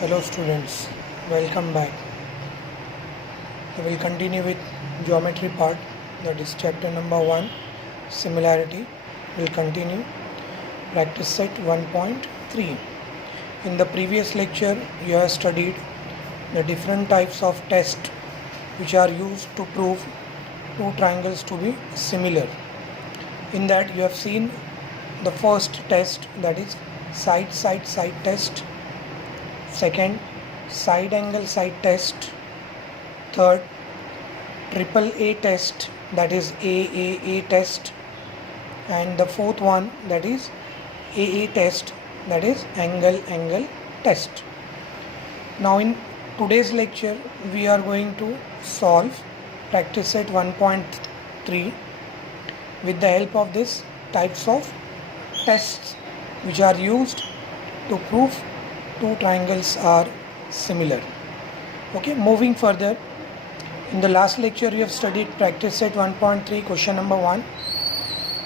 Hello students, welcome back. We will continue with geometry part, that is chapter number 1, similarity. We will continue practice set 1.3. In the previous lecture you have studied the different types of tests which are used to prove two triangles to be similar. In that you have seen the first test, that is side test. Second, side angle side test. Third, triple A test, that is AAA test. And the fourth one, that is AA test, that is angle test. Now in today's lecture we are going to solve practice set 1.3 with the help of this types of tests which are used to prove two triangles are similar. Okay, moving further, in the last lecture you have studied practice set 1.3 question number 1.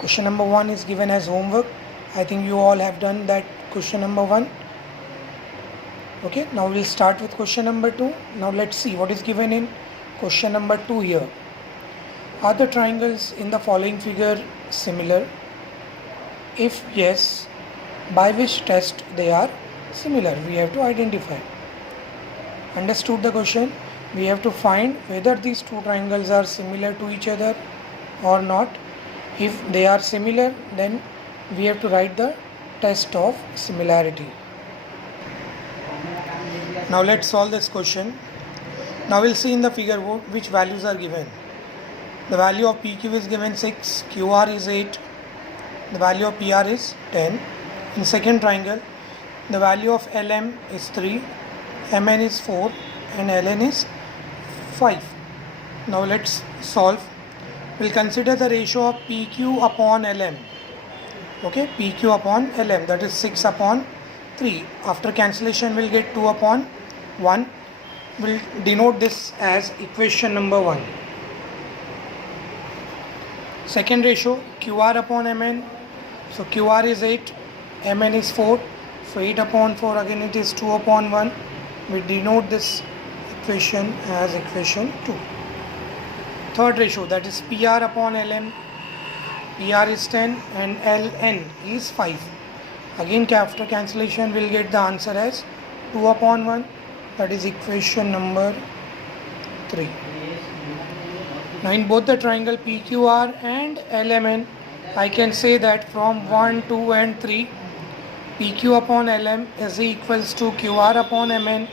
Question number 1 is given as homework. I think you all have done that question number 1. Okay, now we'll start with question number 2. Now let's see what is given in question number 2 here. Are the triangles in the following figure similar? If yes, by which test they are similar? We have to identify. Understood the question? We have to find whether these two triangles are similar to each other or not. If they are similar, then we have to write the test of similarity. Now let's solve this question. Now we'll see in the figure which values are given. The value of PQ is given 6, QR is 8, the value of PR is 10. In second triangle, the value of LM is 3, MN is 4 and LN is 5. Now let's solve. We'll consider the ratio of PQ upon LM. Okay, PQ upon LM, that is 6 upon 3. After cancellation we'll get 2 upon 1. We'll denote this as equation number 1. Second ratio, QR upon MN. So QR is 8, MN is 4. So 8 upon 4, again it is 2 upon 1. We denote this equation as equation 2. Third ratio, that is PR upon LM. PR is 10 and LN is 5. Again after cancellation we will get the answer as 2 upon 1. That is equation number 3. Now in both the triangle PQR and LMN, I can say that from 1, 2 and 3, PQ upon LM is equals to QR upon MN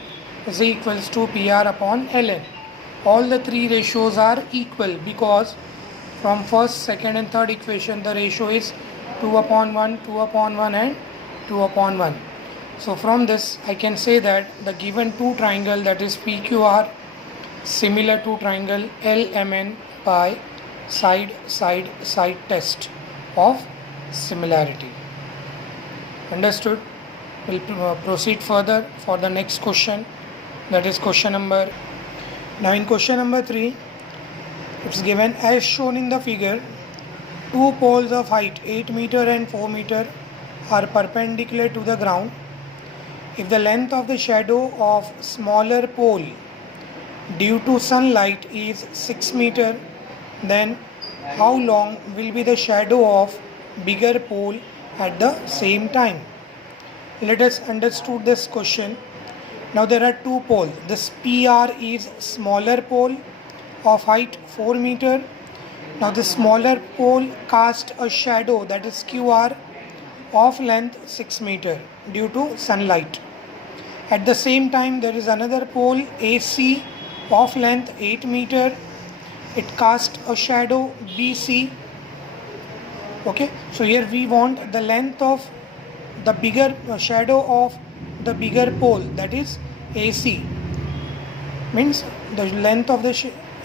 is equals to PR upon LN. All the three ratios are equal because from first, second and third equation the ratio is 2 upon 1, 2 upon 1 and 2 upon 1. So from this I can say that the given two triangle, that is PQR, similar to triangle LMN by side test of similarity. Understood? We'll proceed further for the next question, that is question number. Now in question number 3, it's given as shown in the figure, two poles of height 8 meter and 4 meter are perpendicular to the ground. If the length of the shadow of smaller pole due to sunlight is 6 meter, then how long will be the shadow of bigger pole at the same time? Let us understand this question. Now there are two poles. This PR is smaller pole of height 4 meter. Now the smaller pole cast a shadow, that is QR, of length 6 meter due to sunlight. At the same time there is another pole AC of length 8 meter. It cast a shadow BC. Okay, so here we want the length of the bigger shadow of the bigger pole, that is AC, means the length of the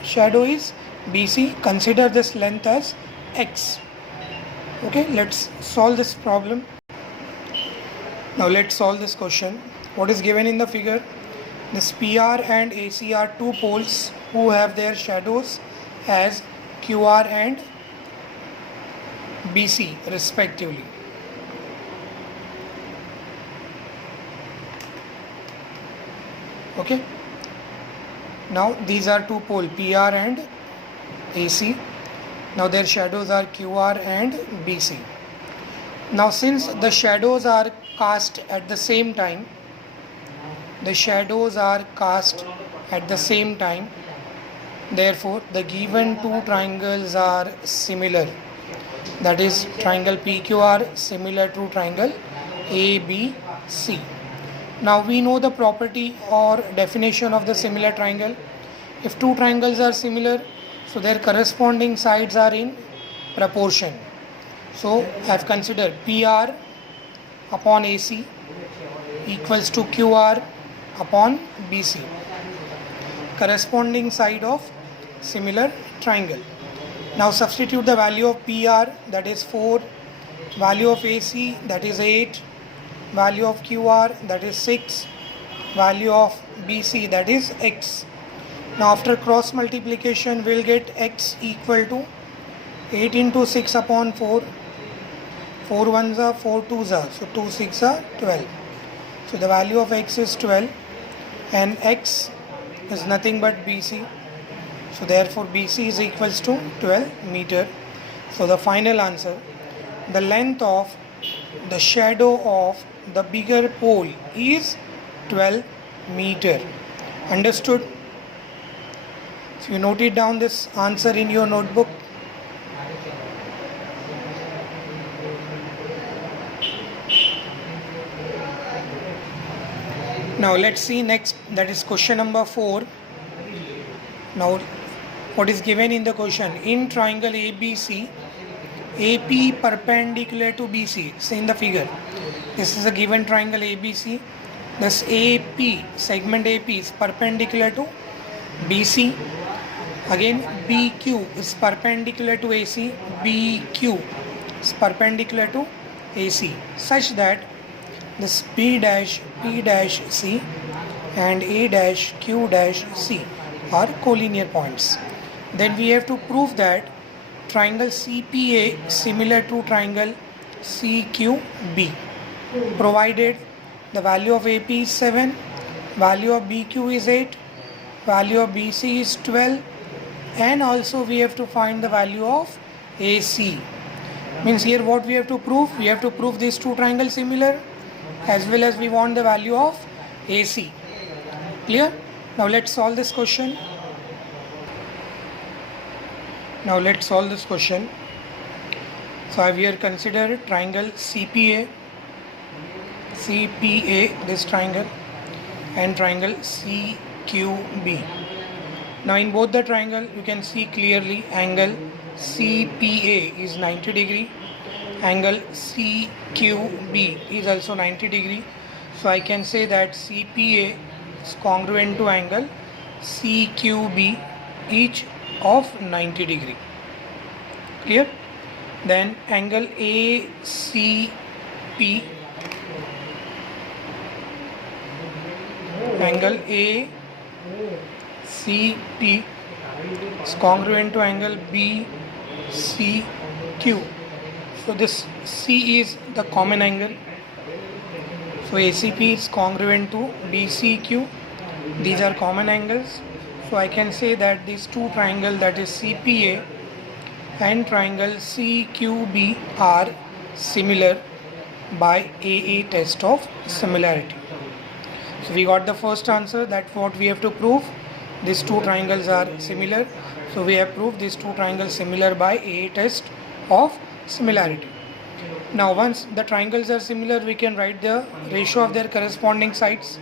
shadow is BC. Consider this length as X. Okay, let's solve this problem. Now let's solve this question. What is given in the figure? This PR and AC are two poles who have their shadows as QR and BC respectively. Okay. Now these are two poles, PR and AC. Now their shadows are QR and BC. Now since the shadows are cast at the same time, therefore the given two triangles are similar. That is, triangle PQR similar to triangle ABC. Now we know the property or definition of the similar triangle. If two triangles are similar, so their corresponding sides are in proportion. So I have considered PR upon AC equals to QR upon BC, corresponding side of similar triangle. Now substitute the value of PR, that is 4, value of AC, that is 8, value of QR, that is 6, value of BC, that is X. Now after cross multiplication we will get X equal to 8 into 6 upon 4, 4 ones are 4 twos are, so 2 6 are 12. So the value of X is 12 and X is nothing but BC. So therefore BC is equals to 12 meter. So the final answer, the length of the shadow of the bigger pole is 12 meter. Understood? So you noted down this answer in your notebook. Now let's see next, that is question number 4. Now what is given in the question? In triangle ABC, AP perpendicular to BC. See in the figure, this is a given triangle ABC. This AP, segment AP is perpendicular to BC. Again BQ is perpendicular to AC. BQ is perpendicular to AC, such that this P dash C and A dash Q dash C are collinear points. Then we have to prove that triangle CPA similar to triangle CQB, provided the value of AP is 7, value of BQ is 8, value of BC is 12, and also we have to find the value of AC. Means here what we have to prove? We have to prove these two triangles similar, as well as we want the value of AC. Clear? Now let's solve this question. So I have here considered triangle CPA, this triangle, and triangle CQB. Now in both the triangle you can see clearly angle CPA is 90 degree, angle CQB is also 90 degree. So I can say that CPA is congruent to angle CQB, each of 90 degree. Clear? Then angle ACP is congruent to angle BCQ. So this C is the common angle. So ACP is congruent to BCQ. These are common angles. So I can say that these two triangles, that is CPA and triangle CQB, are similar by AA test of similarity. So we got the first answer, that what we have to prove, these two triangles are similar. So we have proved these two triangles similar by AA test of similarity. Now once the triangles are similar, we can write the ratio of their corresponding sides.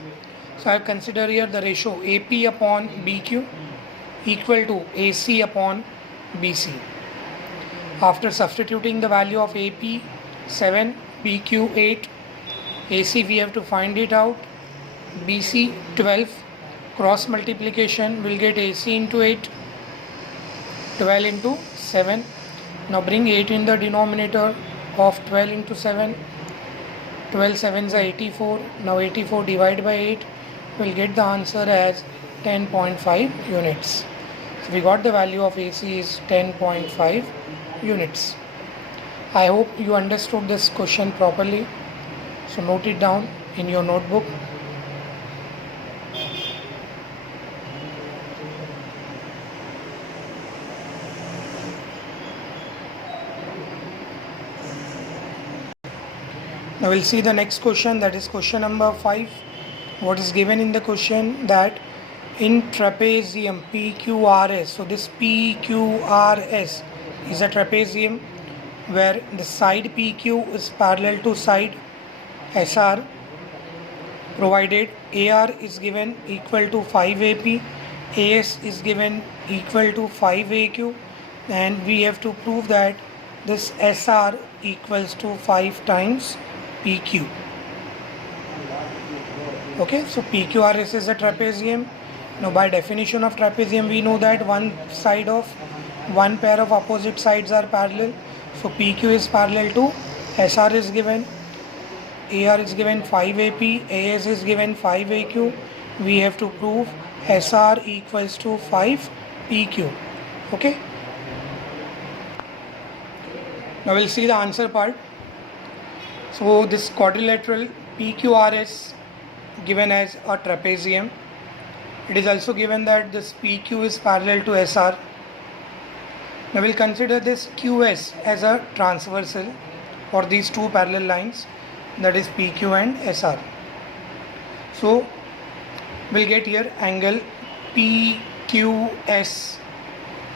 So I have considered here the ratio AP upon BQ equal to AC upon BC. After substituting the value of AP 7, BQ 8, AC we have to find it out, BC 12, cross multiplication will get AC into 8, 12 into 7. Now bring 8 in the denominator of 12 into 7, 12 7s are 84. Now 84 divided by 8, we'll get the answer as 10.5 units. So we got the value of AC is 10.5 units. I hope you understood this question properly. So note it down in your notebook. Now we'll see the next question, that is question number 5. What is given in the question, that in trapezium PQRS, so this PQRS is a trapezium where the side PQ is parallel to side SR, provided AR is given equal to 5 AP, AS is given equal to 5 AQ, and we have to prove that this SR equals to 5 times PQ. Okay, so PQRS is a trapezium. Now by definition of trapezium, we know that one pair of opposite sides are parallel. So PQ is parallel to SR is given, AR is given 5 AP, AS is given 5 AQ. We have to prove SR equals to 5 PQ. Okay. Now we'll see the answer part. So this quadrilateral PQRS given as a trapezium. It is also given that this PQ is parallel to SR. Now we'll consider this QS as a transversal for these two parallel lines, that is PQ and SR. So we'll get here angle PQS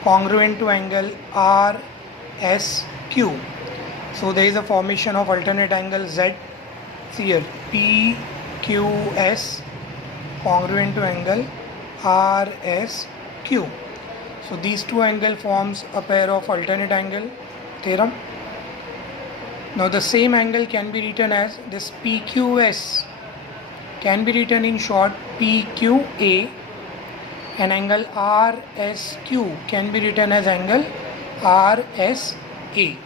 congruent to angle RSQ. So there is a formation of alternate angle Z. See here, PQS congruent to angle RSQ. So these two angles forms a pair of alternate angle theorem. Now the same angle can be written as this PQS can be written in short PQA, and angle RSQ can be written as angle RSA.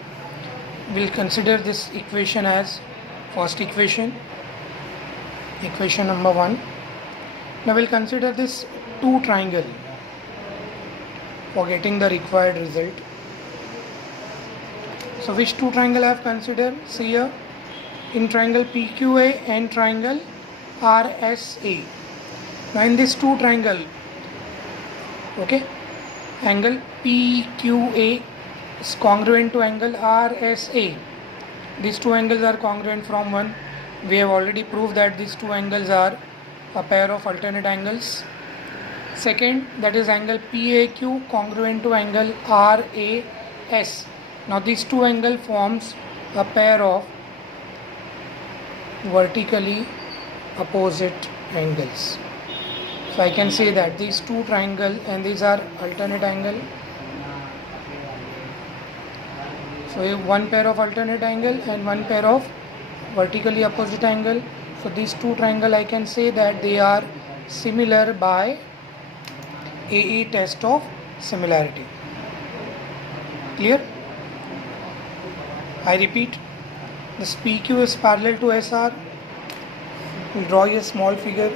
We'll consider this equation as first equation, equation number 1. Now we'll consider this two triangle for getting the required result. So which two triangle I have considered? See here, in triangle PQA and triangle RSA. Now in this two triangle, okay, angle PQA is congruent to angle RSA. These two angles are congruent from 1. We have already proved that these two angles are a pair of alternate angles. Second, that is angle PAQ congruent to angle RAS. Now these two angles forms a pair of vertically opposite angles. So I can say that these two triangles and these are alternate angle. So one pair of alternate angle and one pair of vertically opposite angle. So these two triangles I can say that they are similar by AE test of similarity. Clear? I repeat, this PQ is parallel to SR. We'll draw a small figure.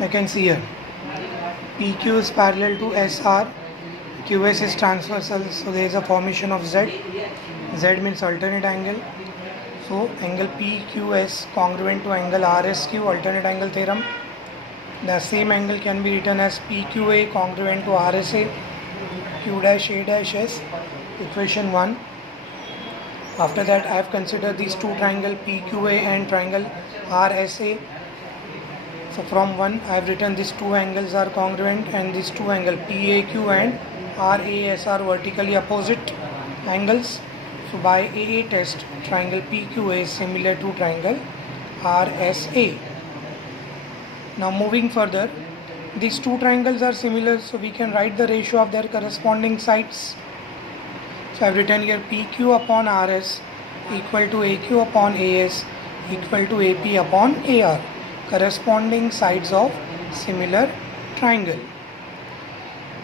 You can see here, PQ is parallel to SR, QS is transversal, so there is a formation of Z. Z means alternate angle. So angle PQS congruent to angle RSQ, alternate angle theorem. The same angle can be written as PQA congruent to RSA, Q dash A dash S, equation 1. After that I have considered these two triangle PQA and triangle RSA. So from 1 I have written these two angles are congruent, and these two angles PAQ and RAS are vertically opposite angles. So by AA test, triangle PQA is similar to triangle RSA. Now moving further, these two triangles are similar, so we can write the ratio of their corresponding sides. So I have written here PQ upon RS equal to AQ upon AS equal to AP upon AR, corresponding sides of similar triangle.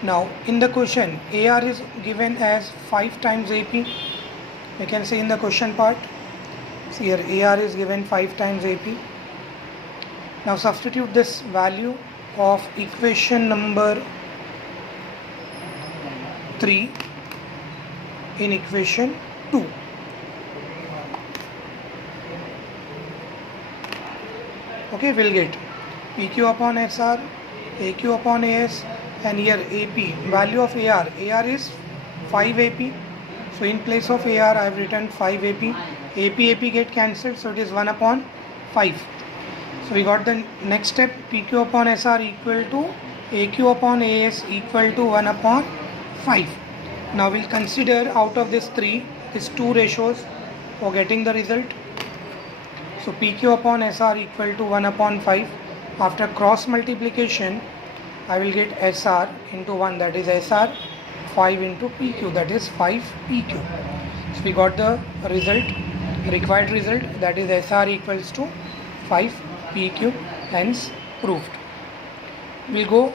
Now in the question, AR is given as 5 times AP. You can see in the question part, see here AR is given 5 times AP. Now substitute this value of equation number 3 in equation 2. Okay, we'll get PQ upon SR AQ upon AS, and here AP, value of AR is 5 AP. So in place of AR I have written 5 AP. AP get cancelled, so it is 1 upon 5. So we got the next step, PQ upon SR equal to AQ upon AS equal to 1 upon 5. Now we'll consider out of these two ratios for getting the result. So PQ upon SR equal to 1 upon 5. After cross multiplication, I will get SR into 1, that is SR, 5 into PQ, that is 5 PQ. So we got the result, required result, that is SR equals to 5 PQ, hence proved. We'll go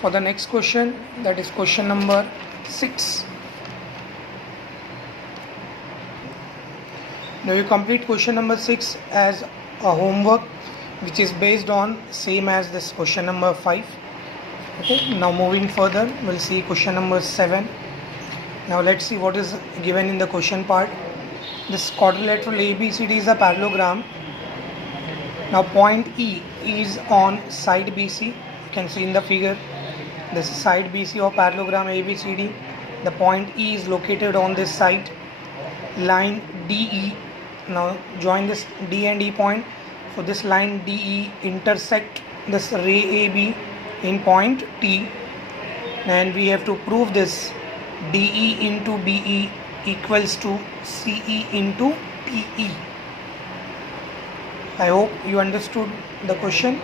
for the next question, that is question number 6. Now you complete question number 6 as a homework, which is based on same as this question number 5. Okay, now moving further, we'll see question number 7. Now let's see what is given in the question part. This quadrilateral ABCD is a parallelogram. Now point E is on side BC. You can see in the figure, this is side BC of parallelogram ABCD. The point E is located on this side. Line DE, now join this D and E point. So this line DE intersect this ray AB in point T, and we have to prove this DE into BE equals to CE into PE. I hope you understood the question.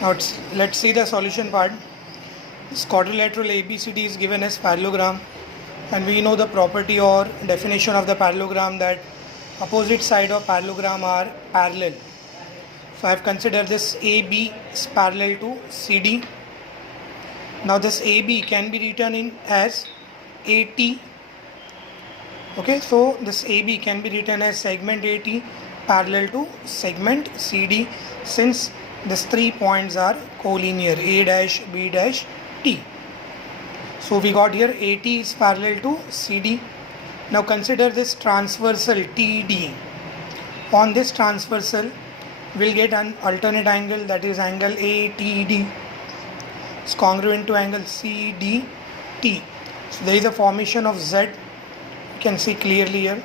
Now let's see the solution part. This quadrilateral ABCD is given as parallelogram, and we know the property or definition of the parallelogram that opposite side of parallelogram are parallel. So I have considered this AB is parallel to CD. Now this AB can be written in as AT. Okay, so this AB can be written as segment AT parallel to segment CD, since these 3 points are collinear, A dash, B dash, T. So we got here AT is parallel to CD. Now consider this transversal TD. On this transversal, we'll get an alternate angle, that is angle ATD. It's congruent to angle CDT. So there is a formation of Z. You can see clearly here.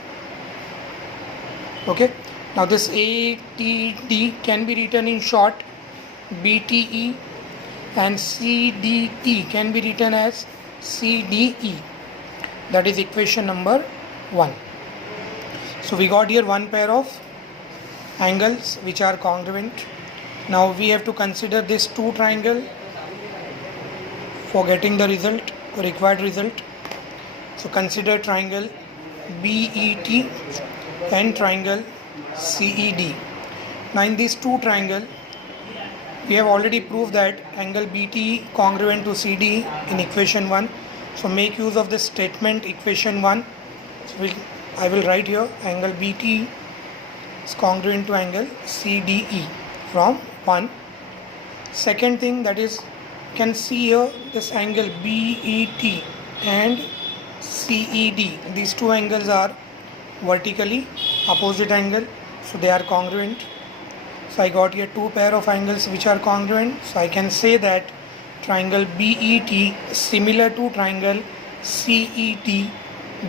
Okay. Now this ATD can be written in short BTE, and CDT can be written as CDE. That is equation number 1. So we got here one pair of angles which are congruent. Now we have to consider this two triangle for getting the result, required result. So consider triangle BET and triangle CED. Now in these two triangle, we have already proved that angle BT congruent to CD in equation 1. So make use of this statement, equation 1. So I will write here angle BT is congruent to angle CDE from 1. Second thing, that is, you can see here this angle BET and CED. These two angles are vertically opposite angle, so they are congruent. So I got here two pair of angles which are congruent. So I can say that triangle BET is similar to triangle CED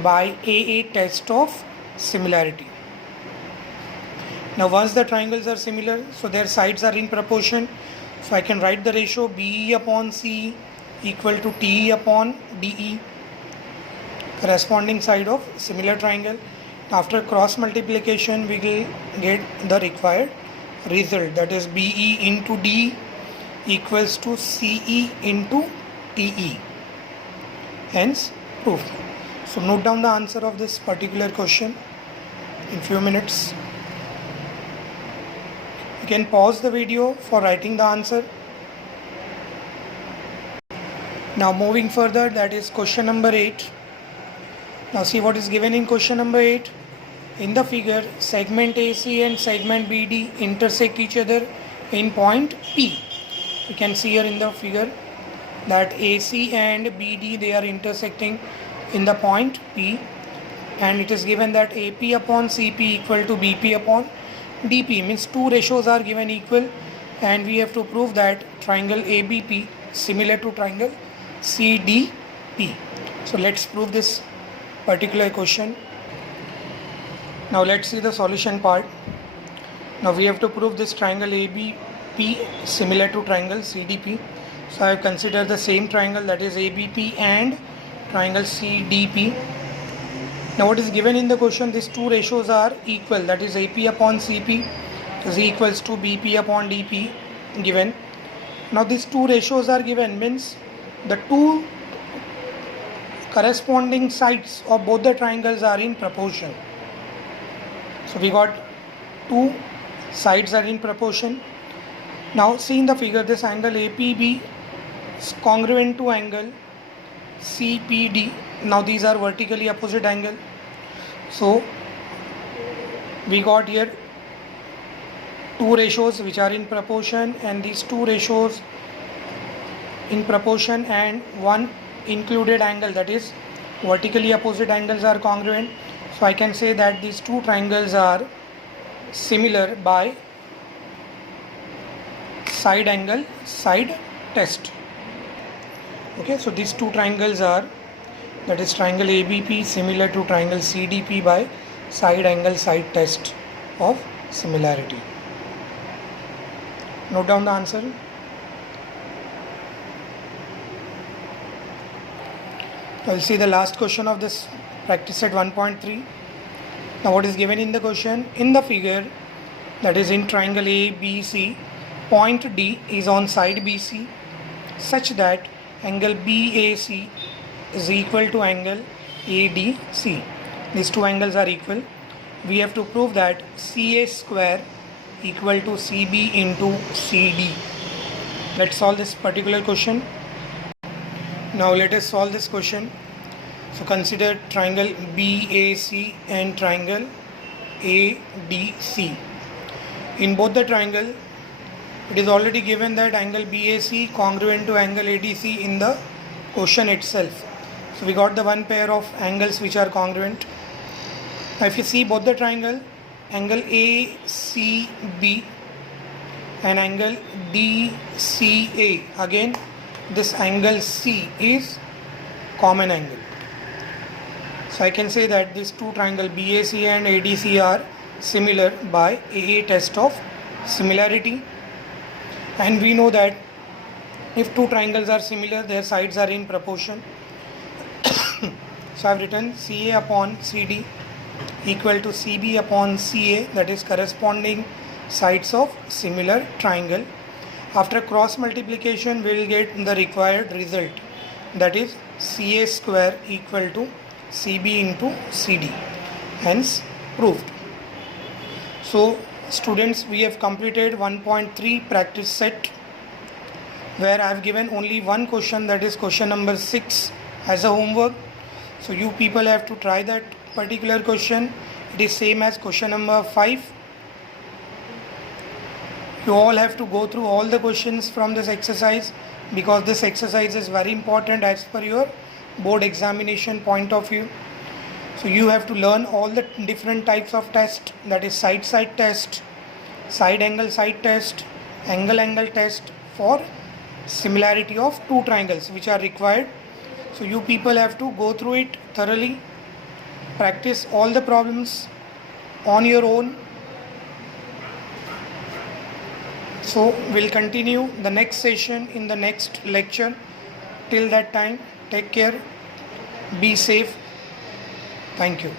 by AA test of similarity. Now once the triangles are similar, so their sides are in proportion. So I can write the ratio BE upon CE equal to TE upon DE, corresponding side of similar triangle. After cross multiplication, we will get the required result, that is BE into DE equals to CE into TE, hence proof. So note down the answer of this particular question in few minutes. You can pause the video for writing the answer. Now moving further, that is question number 8. Now see what is given in question number 8. In the figure, segment AC and segment BD intersect each other in point P. You can see here in the figure that AC and BD, they are intersecting in the point P, and it is given that AP upon CP equal to BP upon DP, means two ratios are given equal. and we have to prove that triangle ABP similar to triangle CDP. So let's prove this particular question. Now let's see the solution part. Now we have to prove this triangle ABP similar to triangle CDP. So I have considered the same triangle, that is ABP and triangle CDP. Now what is given in the question, these two ratios are equal, that is AP upon CP is equals to BP upon DP given. Now these two ratios are given, means the two corresponding sides of both the triangles are in proportion. So we got two sides are in proportion. Now see in the figure, this angle APB is congruent to angle CPD. Now these are vertically opposite angle. So we got here two ratios which are in proportion, and these two ratios in proportion and one included angle, that is vertically opposite angles, are congruent. So I can say that these two triangles are similar by side angle side test. Okay, so these two triangles are, that is triangle ABP similar to triangle CDP by side angle side test of similarity. Note down the answer. We'll see the last question of this practice set 1.3. Now what is given in the question? In the figure, that is in triangle ABC, point D is on side BC such that angle BAC is equal to angle ADC. These two angles are equal. We have to prove that CA square equal to CB into CD. Let's solve this particular question. Now let us solve this question. So consider triangle BAC and triangle ADC. In both the triangle, it is already given that angle BAC congruent to angle ADC in the question itself. So we got the one pair of angles which are congruent. Now if you see both the triangle, angle ACB and angle DCA, again this angle C is common angle. So I can say that these two triangle BAC and ADC are similar by AA test of similarity. And we know that if two triangles are similar, their sides are in proportion. So I have written CA upon CD equal to CB upon CA, that is corresponding sides of similar triangle. After cross multiplication, we will get the required result, that is CA square equal to CB into CD. Hence proved. So students, we have completed 1.3 practice set, where I have given only one question, that is question number 6 as a homework. So you people have to try that particular question. It is same as question number 5. You all have to go through all the questions from this exercise, because this exercise is very important as per your board examination point of view. So you have to learn all the different types of test, that is side test, side angle side test, angle test for similarity of two triangles which are required. So you people have to go through it thoroughly, practice all the problems on your own. So we'll continue the next session in the next lecture. Till that time, take care, be safe. Thank you.